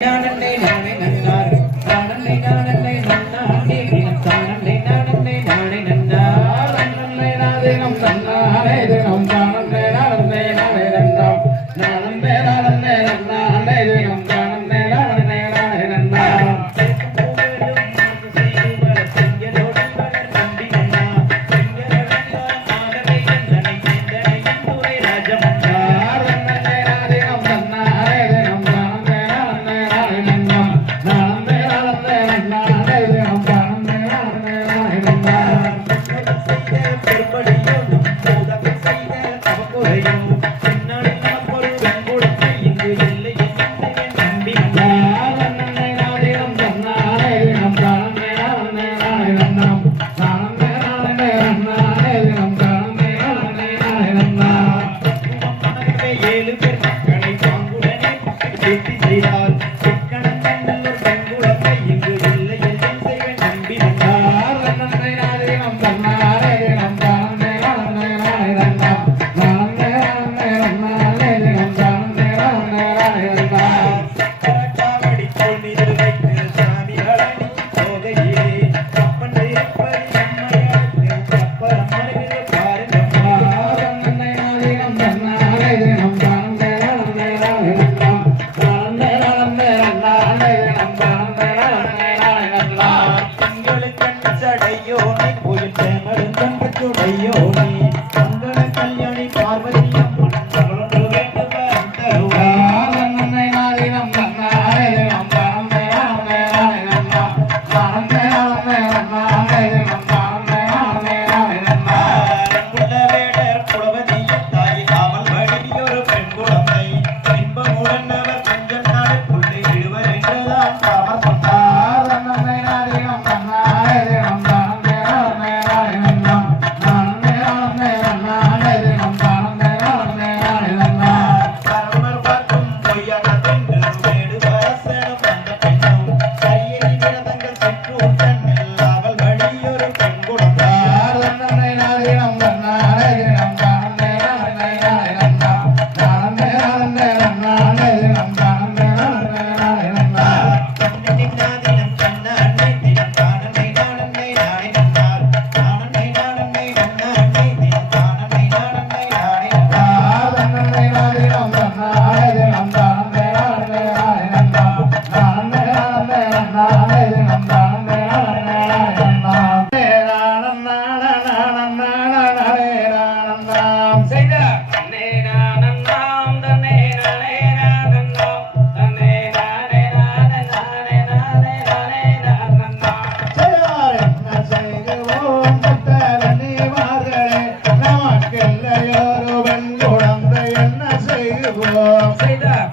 down கண்டார்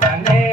ಬನೆ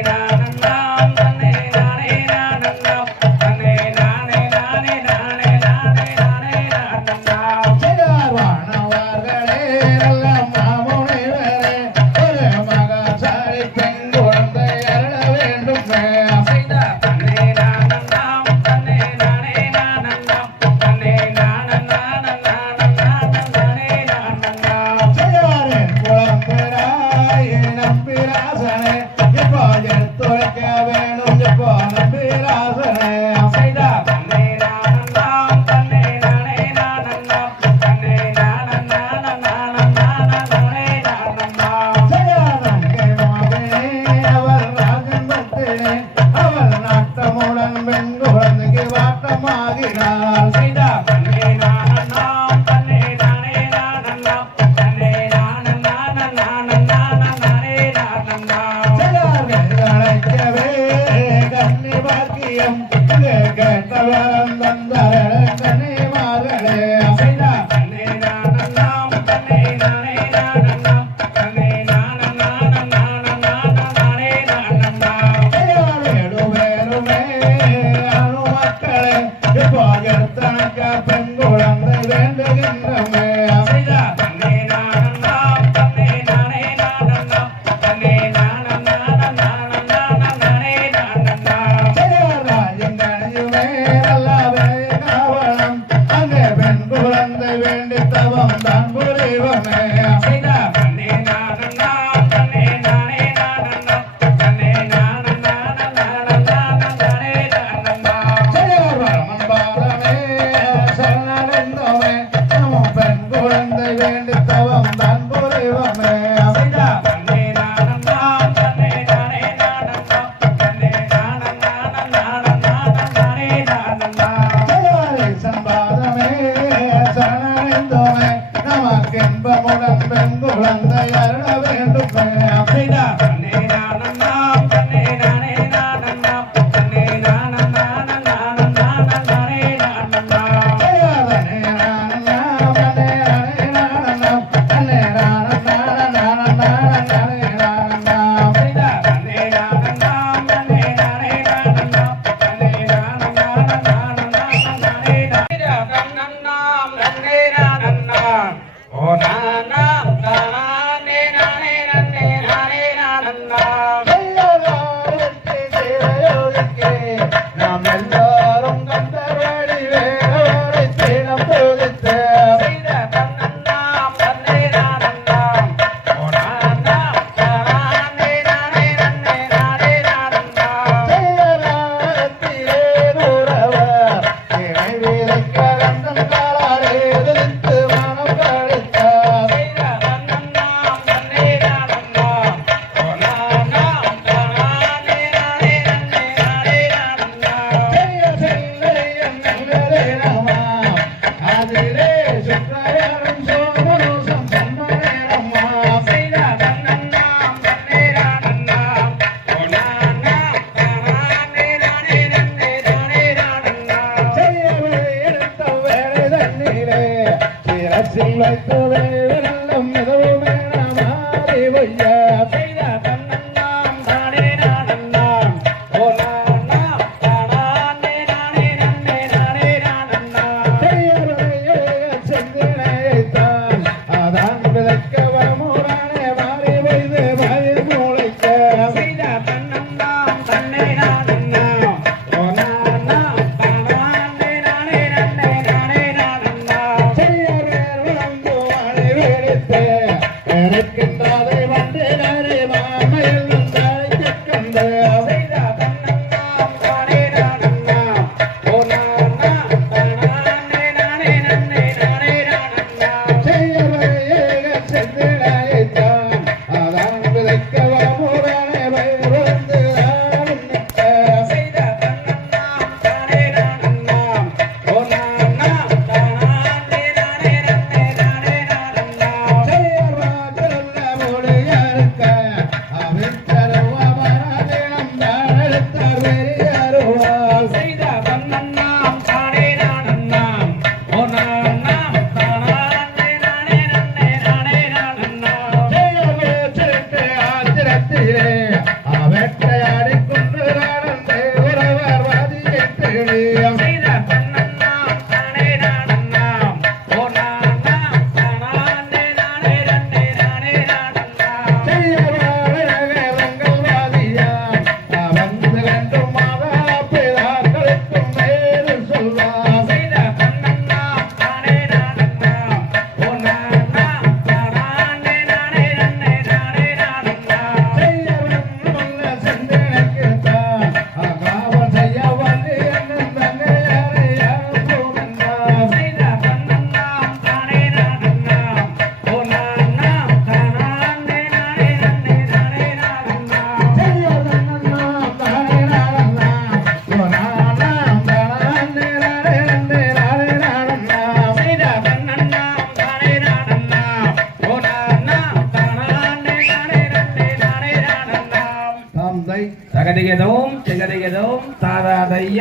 ఓ నాన్న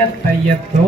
ಎತ್ತ ಎತ್ತು